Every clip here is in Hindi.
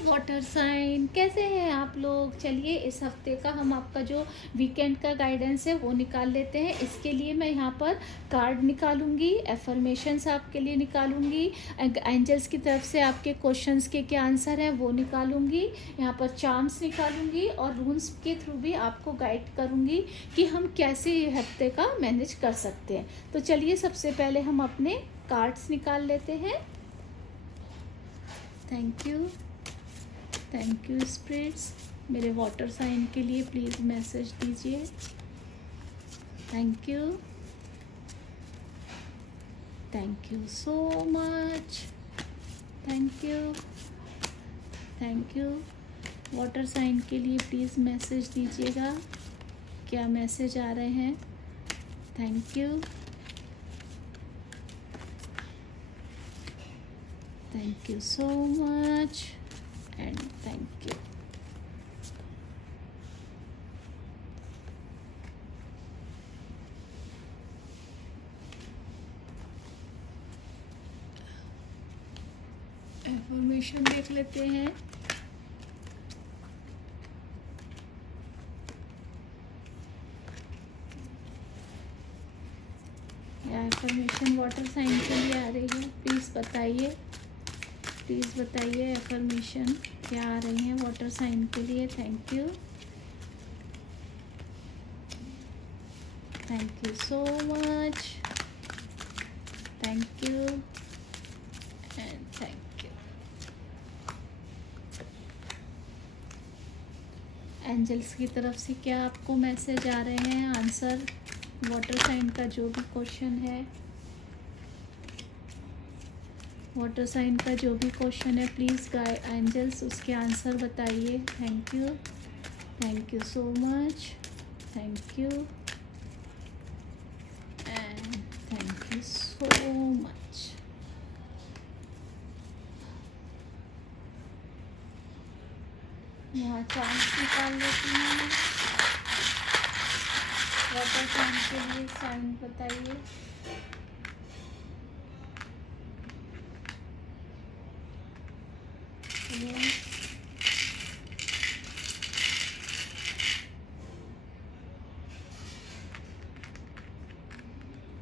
वाटर साइन, कैसे हैं आप लोग। चलिए इस हफ्ते का हम आपका जो वीकेंड का गाइडेंस है वो निकाल लेते हैं। इसके लिए मैं यहाँ पर कार्ड निकालूंगी, एफर्मेशंस आपके लिए निकालूंगी, एंजल्स की तरफ से आपके क्वेश्चंस के क्या आंसर हैं वो निकालूंगी, यहाँ पर चार्म्स निकालूंगी और रून्स के थ्रू भी आपको गाइड करूंगी कि हम कैसे ये हफ्ते का मैनेज कर सकते हैं। तो चलिए सबसे पहले हम अपने कार्ड्स निकाल लेते हैं। थैंक यू स्पिरिट्स, मेरे वाटर साइन के लिए प्लीज़ मैसेज दीजिए। Thank you so much. Thank you water sign के लिए प्लीज़ मैसेज दीजिएगा, क्या मैसेज आ रहे हैं। Thank you so much and thank you. Affirmation देख लेते हैं। या एफर्मेशन वाटर साइन के लिए आ रही है, प्लीज़ बताइए एफर्मेशन क्या आ रही हैं वाटर साइन के लिए। Thank you so much. Thank you and thank you. Angels की तरफ से क्या आपको मैसेज आ रहे हैं, आंसर वाटर साइन का जो भी क्वेश्चन है, वाटर साइन का जो भी क्वेश्चन है प्लीज़ एंजल्स उसके आंसर बताइए। Thank you so much. Thank you and thank you so much. यहाँ चांस निकाल लेती हूँ। वाटर साइन के लिए साइन बताइए।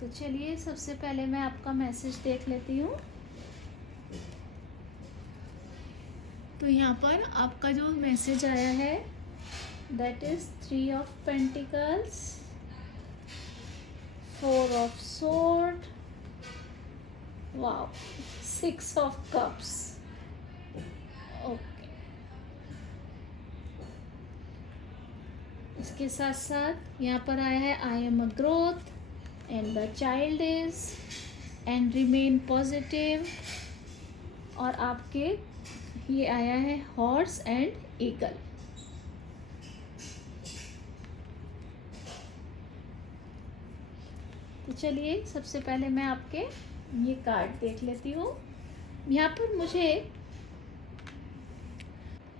तो चलिए सबसे पहले मैं आपका मैसेज देख लेती हूँ। तो यहाँ पर आपका जो मैसेज आया है that is 3 of pentacles, 4 of sword, wow, 6 of cups. Okay, इसके साथ साथ यहाँ पर आया है आई am a growth and the child is and remain positive, और आपके ये आया है हॉर्स एंड ईगल। तो चलिए सबसे पहले मैं आपके ये कार्ड देख लेती हूँ। यहाँ पर मुझे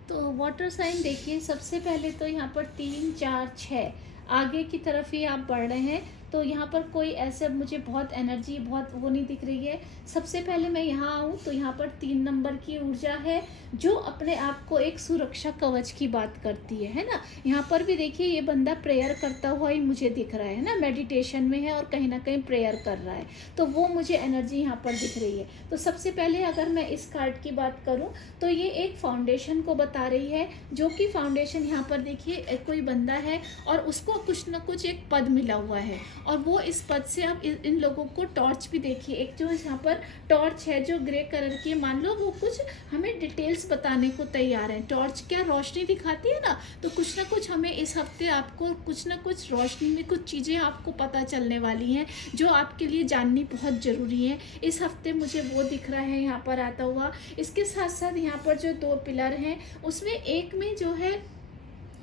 तो वाटर साइन देखिए, सबसे पहले तो यहाँ पर 3, 4, 6 आगे की तरफ ही आप बढ़ रहे हैं। तो यहाँ पर कोई ऐसे मुझे बहुत एनर्जी बहुत वो नहीं दिख रही है। सबसे पहले मैं यहाँ आऊँ तो यहाँ पर 3 नंबर की ऊर्जा है जो अपने आप को एक सुरक्षा कवच की बात करती है ना। यहाँ पर भी देखिए ये बंदा प्रेयर करता हुआ ही मुझे दिख रहा है ना, मेडिटेशन में है और कहीं ना कहीं प्रेयर कर रहा है, तो वो मुझे एनर्जी यहाँ पर दिख रही है। तो सबसे पहले अगर मैं इस कार्ड की बात करूँ तो ये एक फाउंडेशन को बता रही है, जो कि फाउंडेशन यहाँ पर देखिए कोई बंदा है और उसको कुछ ना कुछ एक पद मिला हुआ है, और वो इस पद से अब इन लोगों को टॉर्च भी देखिए, एक जो यहाँ पर टॉर्च है जो ग्रे कलर की है, मान लो वो कुछ हमें डिटेल्स बताने को तैयार है। टॉर्च क्या रोशनी दिखाती है ना, तो कुछ ना कुछ हमें इस हफ्ते आपको कुछ ना कुछ रोशनी में कुछ चीज़ें आपको पता चलने वाली हैं जो आपके लिए जाननी बहुत ज़रूरी है। इस हफ्ते मुझे वो दिख रहा है यहाँ पर आता हुआ। इसके साथ साथ यहाँ पर जो 2 पिलर हैं उसमें एक में जो है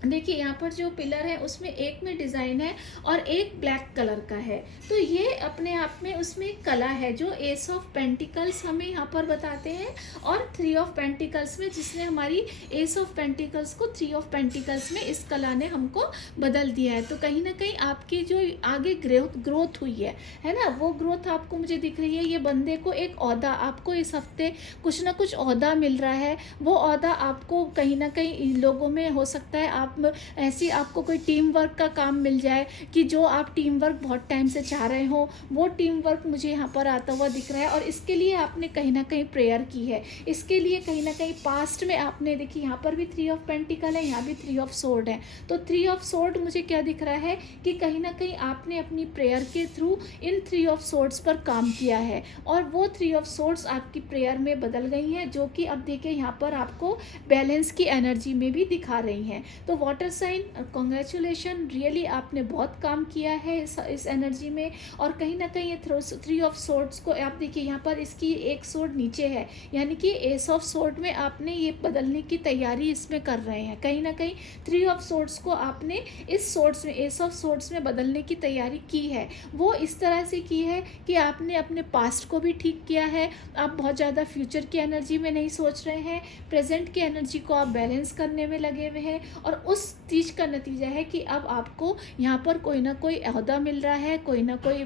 देखिए यहाँ पर जो पिलर है उसमें एक में डिज़ाइन है और एक ब्लैक कलर का है, तो ये अपने आप में उसमें एक कला है जो एस ऑफ पेंटिकल्स हमें यहाँ पर बताते हैं, और थ्री ऑफ पेंटिकल्स में जिसने हमारी एस ऑफ पेंटिकल्स को थ्री ऑफ पेंटिकल्स में इस कला ने हमको बदल दिया है। तो कहीं ना कहीं आपकी जो आगे ग्रोथ हुई है ना, वो ग्रोथ आपको मुझे दिख रही है। ये बंदे को एक ओहदा, आपको इस हफ्ते कुछ ना कुछ ओहदा मिल रहा है। वो ओहदा आपको कहीं ना कहीं लोगों में हो सकता है, आप ऐसी आपको कोई टीम वर्क का काम मिल जाए कि जो आप टीम वर्क बहुत टाइम से चाह रहे हो, वो टीम वर्क मुझे यहाँ पर आता हुआ दिख रहा है। और इसके लिए आपने कहीं ना कहीं प्रेयर की है, इसके लिए कहीं ना कहीं पास्ट में आपने, देखिए यहाँ पर भी थ्री ऑफ पेंटिकल है, यहाँ भी थ्री ऑफ सोर्ड है। तो थ्री ऑफ सोर्ड मुझे क्या दिख रहा है कि कहीं ना कहीं आपने अपनी प्रेयर के through in three of swords पर काम किया है, और वो थ्री ऑफ सोर्ड्स आपकी प्रेयर में बदल गई हैं, जो कि अब देखिए यहाँ पर आपको बैलेंस की एनर्जी में भी दिखा रही हैं। तो वाटर साइन, कॉन्ग्रेचुलेशन, रियली आपने बहुत काम किया है इस एनर्जी में। और कहीं ना कहीं ये थ्री ऑफ सोर्ड्स को आप देखिए यहाँ पर इसकी एक सोर्ड नीचे है, यानी कि एस ऑफ सोर्ड में आपने ये बदलने की तैयारी इसमें कर रहे हैं। कहीं ना कहीं थ्री ऑफ सोर्ड्स को आपने इस सोर्ड्स में, एस ऑफ सोर्ड्स में बदलने की तैयारी की है। वो इस तरह से की है कि आपने अपने पास्ट को भी ठीक किया है, आप बहुत ज़्यादा फ्यूचर की एनर्जी में नहीं सोच रहे हैं, प्रेजेंट की एनर्जी को आप बैलेंस करने में लगे हुए हैं। और उस चीज़ का नतीजा है कि अब आपको यहाँ पर कोई ना कोई ओहदा मिल रहा है, कोई ना कोई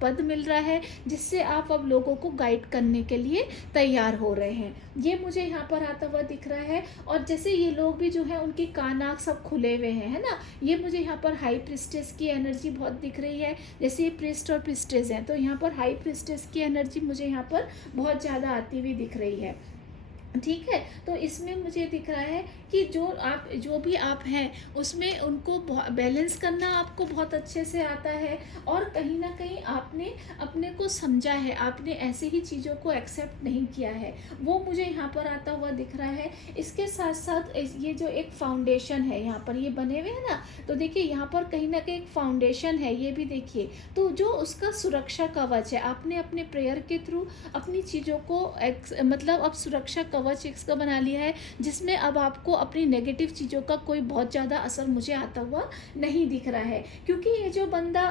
पद मिल रहा है, जिससे आप अब लोगों को गाइड करने के लिए तैयार हो रहे हैं। ये मुझे यहाँ पर आता हुआ दिख रहा है। और जैसे ये लोग भी जो है उनकी कान आँख सब खुले हुए हैं, है ना। ये मुझे यहाँ पर हाई प्रिस्टेस की एनर्जी बहुत दिख रही है। जैसे ये प्रिस्ट और प्रिस्टेस हैं, तो यहाँ पर हाई प्रिस्टेस की एनर्जी मुझे यहाँ पर बहुत ज़्यादा आती हुई दिख रही है। ठीक है, तो इसमें मुझे दिख रहा है कि जो भी आप हैं उसमें उनको बैलेंस करना आपको बहुत अच्छे से आता है। और कहीं ना कहीं आपने अपने को समझा है, आपने ऐसे ही चीज़ों को एक्सेप्ट नहीं किया है, वो मुझे यहाँ पर आता हुआ दिख रहा है। इसके साथ साथ ये जो एक फाउंडेशन है यहाँ पर ये बने हुए हैं ना, तो देखिए यहाँ पर कहीं ना कहीं एक फाउंडेशन है, ये भी देखिए, तो जो उसका सुरक्षा कवच है, आपने अपने प्रेयर के थ्रू अपनी चीज़ों को मतलब अब सुरक्षा कवच इसका बना लिया है, जिसमें अब आपको अपनी नेगेटिव चीज़ों का कोई बहुत ज़्यादा असर मुझे आता हुआ नहीं दिख रहा है। क्योंकि ये जो बंदा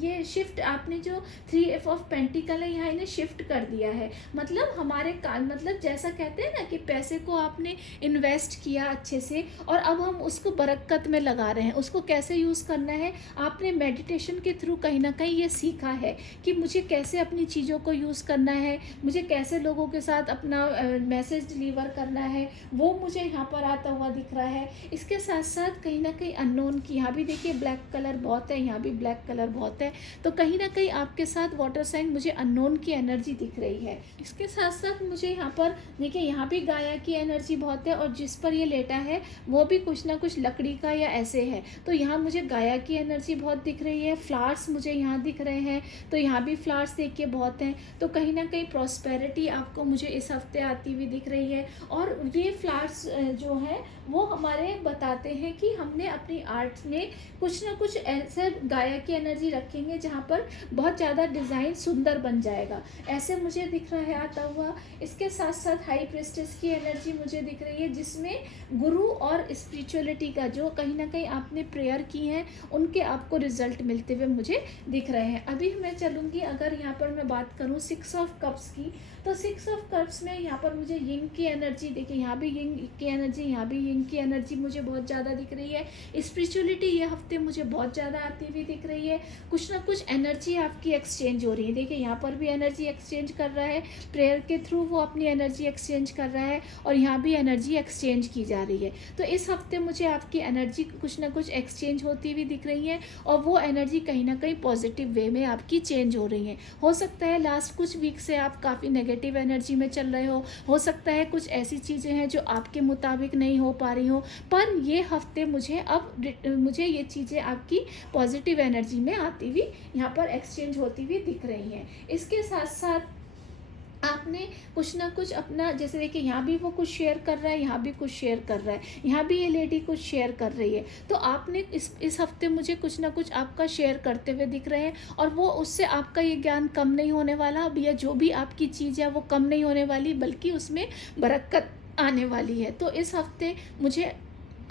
ये शिफ्ट आपने जो थ्री ऑफ पेंटिकल है यहाँ इन्हें शिफ्ट कर दिया है, मतलब हमारे कान, मतलब जैसा कहते हैं ना कि पैसे को आपने इन्वेस्ट किया अच्छे से और अब हम उसको बरकत में लगा रहे हैं, उसको कैसे यूज़ करना है आपने मेडिटेशन के थ्रू कहीं ना कहीं ये सीखा है कि मुझे कैसे अपनी चीज़ों को यूज़ करना है, मुझे कैसे लोगों के साथ अपना मैसेज डिलीवर करना है, वो मुझे यहाँ पर आता हुआ दिख रहा है। इसके साथ साथ कहीं ना कहीं अननोन की, यहाँ भी देखिए ब्लैक कलर बहुत है, यहाँ भी ब्लैक कलर बहुत है, तो कहीं ना कहीं आपके साथ वाटर साइन मुझे अननोन की एनर्जी दिख रही है। इसके साथ साथ मुझे यहाँ पर देखिए यहाँ भी गाया की एनर्जी बहुत है, और जिस पर ये लेटा है वो भी कुछ ना कुछ लकड़ी का या ऐसे है, तो यहाँ मुझे गाया की एनर्जी बहुत दिख रही है। फ्लावर्स मुझे यहाँ दिख रहे हैं, तो यहाँ भी फ्लावर्स देखिए बहुत हैं, तो कहीं ना कहीं प्रॉस्पेरिटी आपको मुझे इस हफ्ते आती हुई दिख रही है। और ये फ्लावर्स जो है वो हमारे बताते हैं कि हमने अपनी आर्ट में कुछ ना कुछ ऐसे गाया की एनर्जी रखेंगे जहाँ पर बहुत ज़्यादा डिज़ाइन सुंदर बन जाएगा, ऐसे मुझे दिख रहा है आता हुआ। इसके साथ साथ हाई प्रेस्टिस की एनर्जी मुझे दिख रही है, जिसमें गुरु और स्पिरिचुअलिटी का जो कहीं ना कहीं आपने प्रेयर की है उनके आपको रिजल्ट मिलते हुए मुझे दिख रहे हैं। अभी मैं चलूँगी, अगर यहाँ पर मैं बात करूँ सिक्स ऑफ कप्स की, तो सिक्स ऑफ कप्स में यहाँ पर मुझे यिंग की एनर्जी देखिए, यहाँ भी यिंग की एनर्जी, यहाँ भी यिंग की एनर्जी मुझे बहुत ज़्यादा दिख रही है। स्पिरिचुअलिटी ये हफ्ते मुझे बहुत ज़्यादा आती हुई दिख रही है। कुछ ना कुछ एनर्जी आपकी एक्सचेंज हो रही है, देखिए यहाँ पर भी एनर्जी एक्सचेंज कर रहा है, प्रेयर के थ्रू वो अपनी एनर्जी एक्सचेंज कर रहा है, और यहाँ भी एनर्जी एक्सचेंज की जा रही है। तो इस हफ्ते मुझे आपकी एनर्जी कुछ ना कुछ एक्सचेंज होती हुई दिख रही है, और वो एनर्जी कहीं ना कहीं पॉजिटिव वे में आपकी चेंज हो रही है। हो सकता है लास्ट कुछ वीक से आप काफ़ी नेगेटिव एनर्जी में चल रहे हो सकता है कुछ ऐसी चीज़ें हैं जो आपके मुताबिक नहीं हो पा रही हो, पर ये हफ्ते मुझे ये चीज़ें आपकी पॉजिटिव एनर्जी में आती हुई यहाँ पर एक्सचेंज होती हुई दिख रही हैं। इसके साथ साथ आपने कुछ ना कुछ अपना, जैसे देखिए यहाँ भी वो कुछ शेयर कर रहा है, यहाँ भी कुछ शेयर कर रहा है, यहाँ भी ये लेडी कुछ शेयर कर रही है, तो आपने इस हफ्ते मुझे कुछ ना कुछ आपका शेयर करते हुए दिख रहे हैं, और वो उससे आपका ये ज्ञान कम नहीं होने वाला, अब या जो भी आपकी चीज़ है वो कम नहीं होने वाली, बल्कि उसमें बरकत आने वाली है। तो इस हफ्ते मुझे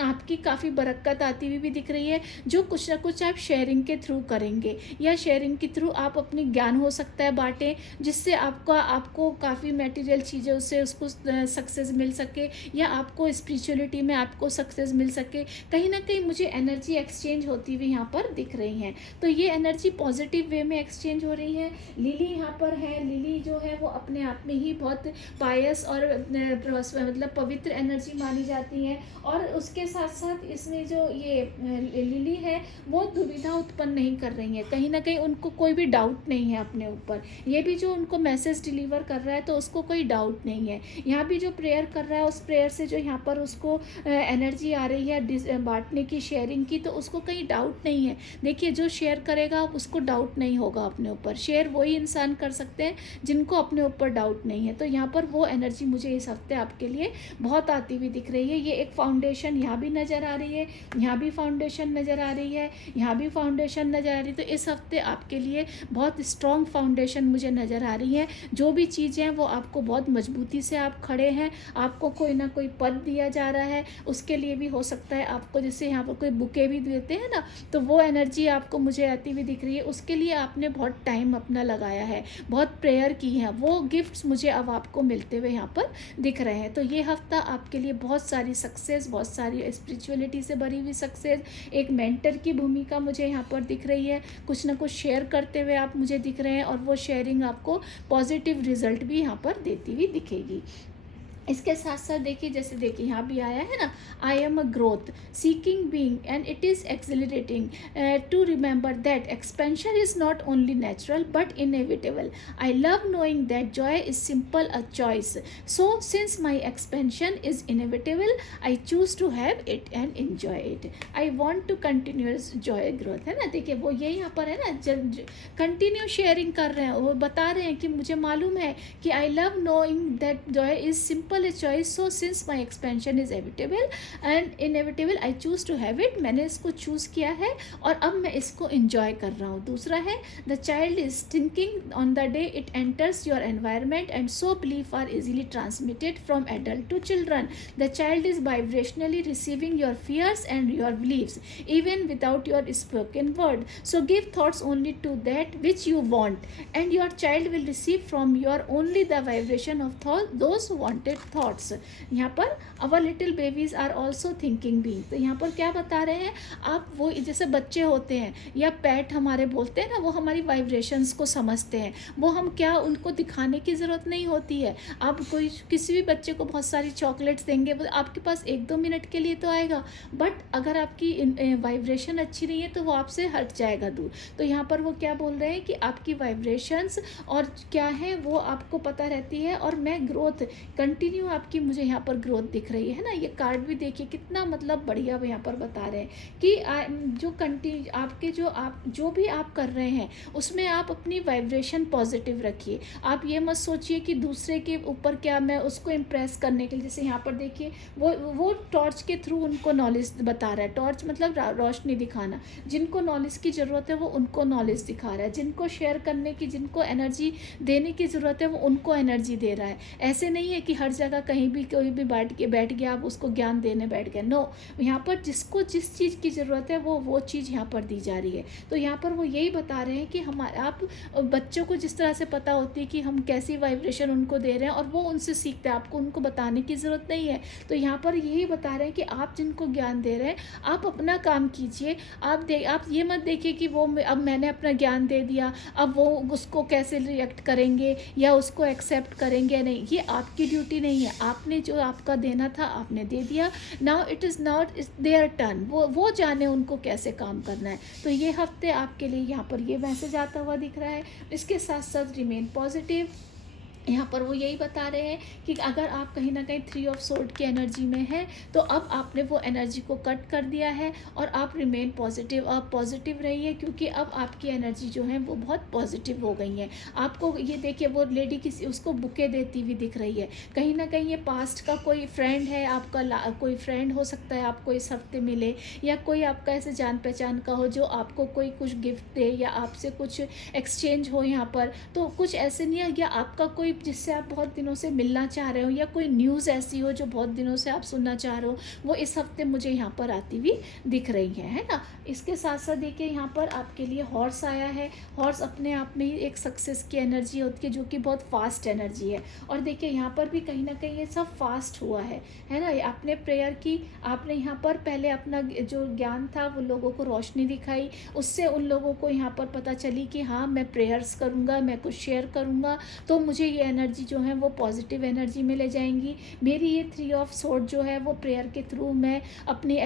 आपकी काफ़ी बरक़्क़त आती हुई भी दिख रही है, जो कुछ ना कुछ आप शेयरिंग के थ्रू करेंगे, या शेयरिंग के थ्रू आप अपनी ज्ञान हो सकता है बाँटें, जिससे आपको काफ़ी मटेरियल चीज़ें उससे उसको सक्सेस मिल सके, या आपको स्पिरिचुअलिटी में आपको सक्सेस मिल सके। कहीं न कहीं मुझे एनर्जी एक्सचेंज होती हुई यहाँ पर दिख रही हैं। तो ये एनर्जी पॉजिटिव वे में एक्सचेंज हो रही है। लिली यहाँ पर है, लिली जो है वो अपने आप में ही बहुत पायस और मतलब पवित्र एनर्जी मानी जाती है, और उसके साथ साथ इसमें जो ये लिली है वो दुविधा उत्पन्न नहीं कर रही है, कहीं ना कहीं उनको कोई भी डाउट नहीं है अपने ऊपर। ये भी जो उनको मैसेज डिलीवर कर रहा है तो उसको कोई डाउट नहीं है। यहाँ भी जो प्रेयर कर रहा है उस प्रेयर से जो यहाँ पर उसको एनर्जी आ रही है बांटने की, शेयरिंग की, तो उसको कहीं डाउट नहीं है। देखिए, जो शेयर करेगा उसको डाउट नहीं होगा अपने ऊपर। शेयर वही इंसान कर सकते हैं जिनको अपने ऊपर डाउट नहीं है। तो यहाँ पर वो एनर्जी मुझे इस हफ्ते आपके लिए बहुत आती हुई दिख रही है। ये एक फाउंडेशन यहाँ भी नज़र आ रही है, यहाँ भी फाउंडेशन नज़र आ रही है, यहाँ भी फाउंडेशन नज़र आ रही है। तो इस हफ्ते आपके लिए बहुत स्ट्रॉन्ग फाउंडेशन मुझे नज़र आ रही है। जो भी चीज़ें हैं वो आपको बहुत मजबूती से आप खड़े हैं, आपको कोई ना कोई पद दिया जा रहा है, उसके लिए भी हो सकता है आपको, जैसे यहाँ पर कोई बुके भी देते हैं ना, तो वो एनर्जी आपको मुझे आती हुई दिख रही है। उसके लिए आपने बहुत टाइम अपना लगाया है, बहुत प्रेयर की है, वो गिफ्ट्स मुझे अब आपको मिलते हुए यहाँ पर दिख रहे हैं। तो ये हफ्ता आपके लिए बहुत सारी सक्सेस, बहुत सारी स्पिरिचुअलिटी से भरी हुई सक्सेस, एक मेंटर की भूमिका मुझे यहाँ पर दिख रही है, कुछ ना कुछ शेयर करते हुए आप मुझे दिख रहे हैं, और वो शेयरिंग आपको पॉजिटिव रिजल्ट भी यहाँ पर देती हुई दिखेगी। इसके साथ साथ देखिए, जैसे देखिए यहाँ भी आया है ना, I am a growth seeking being and it is accelerating to remember that expansion is not only natural but inevitable. I love knowing that joy is simple a choice, so since my expansion is inevitable I choose to have it and enjoy it. I want to continuous joy growth, है ना। देखिए वो ये यहाँ पर है ना, कंटिन्यू शेयरिंग कर रहे हैं, वो बता रहे हैं कि मुझे मालूम है कि आई love knowing that joy is simple a choice, so since my expansion is inevitable I choose to have it। मैंने इसको चूज़ किया है और अब मैं इसको enjoy कर रहा हूँ। दूसरा है, the child is thinking on the day it enters your environment and so belief are easily transmitted from adult to children। the child is vibrationally receiving your fears and your beliefs even without your spoken word, so give thoughts only to that which you want and your child will receive from your only the vibration of those wanted thoughts. यहाँ पर our little babies are also thinking being. तो यहाँ पर क्या बता रहे हैं, आप वो जैसे बच्चे होते हैं या पेट हमारे बोलते हैं ना, वो हमारी वाइब्रेशंस को समझते हैं, वो हम क्या उनको दिखाने की ज़रूरत नहीं होती है। आप कोई किसी भी बच्चे को बहुत सारी चॉकलेट्स देंगे, वो आपके पास 1-2 मिनट के लिए तो आएगा, बट अगर आपकी वाइब्रेशन अच्छी नहीं है तो वो आपसे हट जाएगा दूर। तो यहाँ पर वो क्या बोल रहे हैं कि आपकी वाइब्रेशंस और क्या है वो आपको पता रहती है, और मैं ग्रोथ कंटिन्यू आपकी मुझे यहाँ पर ग्रोथ दिख रही है ना। ये कार्ड भी देखिए कितना मतलब बढ़िया यहाँ पर बता रहे हैं कि जो आपके जो भी आप कर रहे हैं उसमें आप अपनी वाइब्रेशन पॉजिटिव रखिए। आप ये मत सोचिए कि दूसरे के ऊपर क्या मैं उसको इम्प्रेस करने के लिए, जैसे यहाँ पर देखिए वो टॉर्च के थ्रू उनको नॉलेज बता रहा है। टॉर्च मतलब रोशनी दिखाना, जिनको नॉलेज की ज़रूरत है वो उनको नॉलेज दिखा रहा है, जिनको शेयर करने की, जिनको एनर्जी देने की ज़रूरत है वो उनको एनर्जी दे रहा है। ऐसे नहीं है कि हर जगह कहीं भी कोई भी बैठ गया आप उसको ज्ञान देने बैठ गए, नो। यहाँ पर जिसको जिस चीज़ की ज़रूरत है वो चीज़ यहाँ पर दी जा रही है। तो यहाँ पर वो यही बता रहे हैं कि आप बच्चों को जिस तरह से पता होती है कि हम कैसी वाइब्रेशन उनको दे रहे हैं और वो उनसे सीखते हैं, आपको उनको बताने की ज़रूरत नहीं है। तो यहाँ पर यही बता रहे हैं कि आप जिनको ज्ञान दे रहे हैं आप अपना काम कीजिए। आप ये मत देखिए कि वो अब मैंने अपना ज्ञान दे दिया, अब वो उसको कैसे रिएक्ट करेंगे या उसको एक्सेप्ट करेंगे, नहीं, ये आपकी ड्यूटी नहीं है। आपने जो आपका देना था आपने दे दिया, now it is not there turn, वो जाने उनको कैसे काम करना है। तो ये हफ्ते आपके लिए यहाँ पर ये मैसेज आता हुआ दिख रहा है। इसके साथ साथ रिमेन पॉजिटिव। यहाँ पर वो यही बता रहे हैं कि अगर आप कहीं ना कहीं 3 ऑफ सोर्ड की एनर्जी में हैं तो अब आपने वो एनर्जी को कट कर दिया है और आप रिमेन पॉजिटिव, आप पॉजिटिव रहिए, क्योंकि अब आपकी एनर्जी जो है वो बहुत पॉजिटिव हो गई है। आपको ये देखिए वो लेडी किसी उसको बुके देती हुई दिख रही है, कहीं ना कहीं ये पास्ट का कोई फ्रेंड है आपका, कोई फ्रेंड हो सकता है आपको इस हफ्ते मिले, या कोई आपका ऐसे जान पहचान का हो जो आपको कोई कुछ गिफ्ट दे या आपसे कुछ एक्सचेंज हो यहाँ पर। तो कुछ ऐसे नहीं है, या आपका कोई कोई जिससे आप बहुत दिनों से मिलना चाह रहे हो, या कोई न्यूज़ ऐसी हो जो बहुत दिनों से आप सुनना चाह रहे हो, वो इस हफ्ते मुझे यहाँ पर आती हुई दिख रही है ना। इसके साथ साथ देखिए यहाँ पर आपके लिए हॉर्स आया है। हॉर्स अपने आप में ही एक सक्सेस की एनर्जी होती है, जो कि बहुत फास्ट एनर्जी है। और देखिए यहाँ पर भी कहीं ना कहीं ये सब फास्ट हुआ है ना। आपने प्रेयर की, आपने यहाँ पर पहले अपना जो ज्ञान था वो लोगों को रोशनी दिखाई, उससे उन लोगों को यहाँ पर पता चली कि हाँ मैं प्रेयर्स करूँगा, मैं कुछ शेयर करूँगा तो मुझे ये एनर्जी जो है वो पॉजिटिव एनर्जी में ले जाएंगी। मेरी ये 3 ऑफ सोर्ड जो है वो प्रेयर के थ्रू मैं अपनी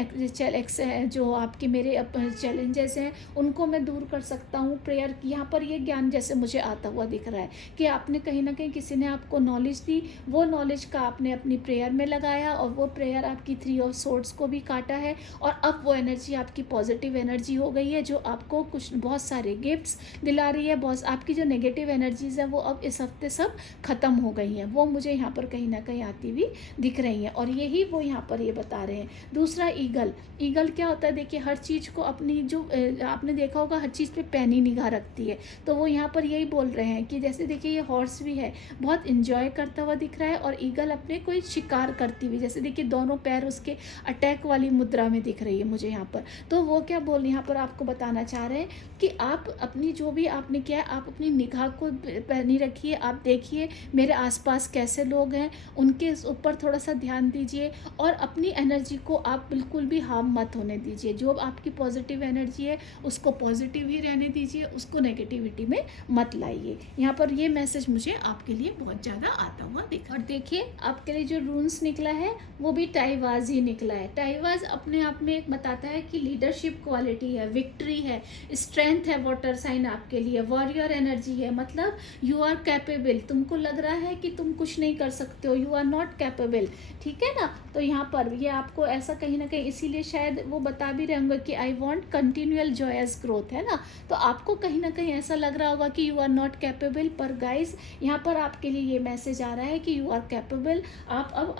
जो आपके मेरे चैलेंजेस हैं उनको मैं दूर कर सकता हूँ। प्रेयर यहाँ पर ये ज्ञान जैसे मुझे आता हुआ दिख रहा है कि आपने कहीं ना कहीं किसी ने आपको नॉलेज दी, वो नॉलेज का आपने अपनी प्रेयर में लगाया और वो प्रेयर आपकी 3 ऑफ सोर्ड्स को भी काटा है। और अब वो एनर्जी आपकी पॉजिटिव एनर्जी हो गई है, जो आपको कुछ बहुत सारे गिफ्ट्स दिला रही है। बहुत आपकी जो नेगेटिव एनर्जीज़ है वो अब इस हफ्ते सब ख़त्म हो गई हैं, वो मुझे यहाँ पर कहीं ना कहीं आती हुई दिख रही हैं। और यही वो यहाँ पर ये बता रहे हैं। दूसरा ईगल, ईगल क्या होता है देखिए, हर चीज़ को अपनी जो आपने देखा होगा हर चीज़ पे पैनी निगाह रखती है, तो वो यहाँ पर यही बोल रहे हैं कि जैसे देखिए ये हॉर्स भी है, बहुत इंजॉय करता हुआ दिख रहा है, और ईगल अपने कोई शिकार करती हुई, जैसे देखिए दोनों पैर उसके अटैक वाली मुद्रा में दिख रही है मुझे यहाँ पर। तो वो क्या बोल यहाँ पर आपको बताना चाह रहे हैं कि आप अपनी जो भी आपने किया है, आप अपनी निगाह को पैनी रखिए, आप देखिए मेरे आसपास कैसे लोग हैं, उनके ऊपर थोड़ा सा ध्यान दीजिए, और अपनी एनर्जी को आप बिल्कुल भी हार्म मत होने दीजिए। जो आपकी पॉजिटिव एनर्जी है उसको पॉजिटिव ही रहने दीजिए, उसको नेगेटिविटी में मत लाइए। यहाँ पर ये मैसेज मुझे आपके लिए बहुत ज़्यादा आता हुआ दिखा। और देखिए आपके लिए जो रून्स निकला है वो भी टाइवाज ही निकला है। टाइवाज अपने आप में एक बताता है कि लीडरशिप क्वालिटी है, विक्ट्री है, स्ट्रेंथ है, वाटर साइन आपके लिए, वॉरियर एनर्जी है, मतलब यू आर कैपेबल। तुमको लग रहा है कि तुम कुछ नहीं कर सकते हो, यू आर नॉट कैपेबल, ठीक है ना। तो यहाँ पर ये आपको ऐसा कहीं ना कहीं, इसीलिए शायद वो बता भी रहे होंगे कि I want continual joyous growth, है ना। तो आपको कहीं ना कहीं ऐसा लग रहा होगा कि यू आर नॉट कैपेबल, पर गाइज यहाँ पर आपके लिए ये मैसेज आ रहा है कि यू आर कैपेबल। आप अब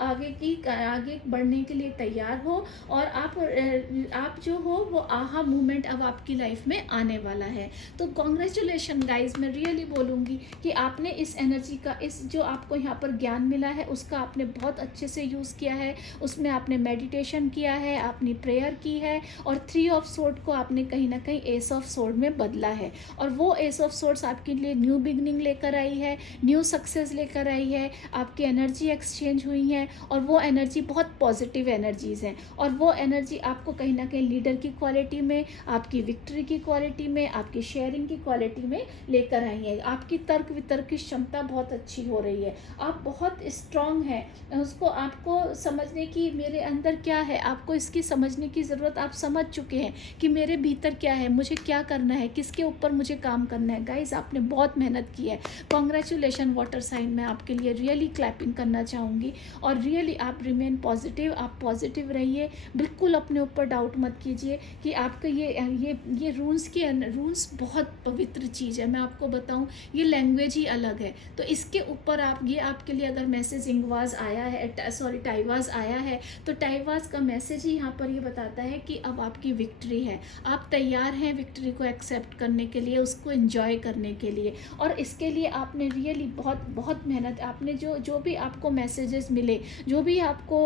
आगे बढ़ने के लिए तैयार हो, और आप जो हो वो आहा मूवमेंट अब आपकी लाइफ में आने वाला है। तो कॉन्ग्रेचुलेशन गाइज, मैं रियली बोलूँगी कि आपने इस एनर्जी का, इस जो आपको यहाँ पर ज्ञान मिला है उसका आपने बहुत अच्छे से यूज़ किया है। उसमें आपने मेडिटेशन किया है, आपने प्रेयर की है, और 3 ऑफ सोर्ड को आपने कहीं ना कहीं एस ऑफ सोर्ड में बदला है। और वो एस ऑफ सोर्ड्स आपके लिए न्यू बिगनिंग लेकर आई है, न्यू सक्सेस लेकर आई है, आपकी एनर्जी एक्सचेंज हुई है, और वो एनर्जी बहुत पॉजिटिव एनर्जीज़ हैं। और वो एनर्जी आपको कहीं ना कहीं लीडर की क्वालिटी में, आपकी विक्ट्री की क्वालिटी में, आपकी शेयरिंग की क्वालिटी में लेकर आई है। आपकी तर्क वितर्क की क्षमता बहुत अच्छी हो रही है, आप बहुत स्ट्रांग हैं। उसको आपको समझने की, मेरे अंदर क्या है आपको इसकी समझने की ज़रूरत, आप समझ चुके हैं कि मेरे भीतर क्या है, मुझे क्या करना है, किसके ऊपर मुझे काम करना है। गाइज आपने बहुत मेहनत की है, कॉन्ग्रेचुलेशन वाटर साइन। मैं आपके लिए रियली क्लैपिंग करना चाहूँगी, और रियली आप रिमेन पॉजिटिव, आप पॉजिटिव रहिए, बिल्कुल अपने ऊपर डाउट मत कीजिए कि आपका ये रून्स बहुत पवित्र चीज़ है। मैं आपको बताऊं ये लैंग्वेज ही अलग है, तो इसके ऊपर ये आपके लिए अगर मैसेज इंगवाज आया है, सॉरी टाइवाज आया है, तो टाइवाज का मैसेज ही यहाँ पर ये बताता है कि अब आपकी विक्ट्री है, आप तैयार हैं विक्ट्री को एक्सेप्ट करने के लिए, उसको एंजॉय करने के लिए। और इसके लिए आपने रियली बहुत मेहनत, आपने जो भी आपको मैसेजेस मिले, जो भी आपको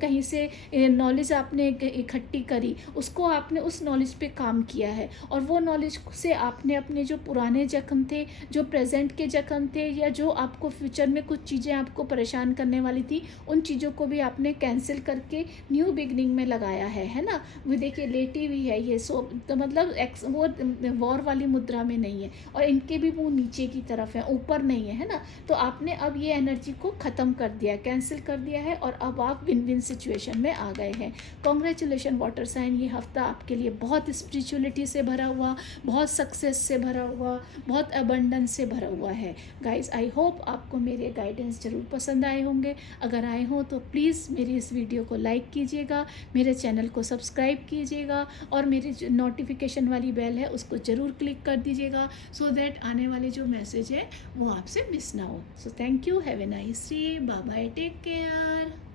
कहीं से नॉलेज आपने इकट्ठी करी, उसको आपने उस नॉलेज पे काम किया है, और वो नॉलेज से आपने अपने जो पुराने जख्म थे, जो प्रेजेंट के जख्म थे, या जो आपको फ्यूचर में कुछ चीज़ें आपको परेशान करने वाली थी, उन चीज़ों को भी आपने कैंसिल करके न्यू बिगनिंग में लगाया है ना। वो देखिए लेटी हुई है ये, सो तो मतलब वो वॉर वाली मुद्रा में नहीं है, और इनके भी मुंह नीचे की तरफ है, ऊपर नहीं है ना। तो आपने अब ये एनर्जी को ख़त्म कर दिया, कैंसिल कर दिया है, और अब आप विन विन सिचुएशन में आ गए हैं। कॉन्ग्रेचुलेशन वाटर साइन, ये हफ्ता आपके लिए बहुत स्पिरिचुअलिटी से भरा हुआ, बहुत सक्सेस से भरा हुआ, बहुत अबंडेंस से भरा हुआ है। गाइज आई होप आपको मेरे गाइडेंस ज़रूर पसंद आए होंगे। अगर आए हों तो प्लीज़ मेरी इस वीडियो को लाइक कीजिएगा, मेरे चैनल को सब्सक्राइब कीजिएगा, और मेरी जो नोटिफिकेशन वाली बेल है उसको ज़रूर क्लिक कर दीजिएगा, सो दैट आने वाले जो मैसेज है वो आपसे मिस ना हो। So thank you, have a nice day, bye bye, take care.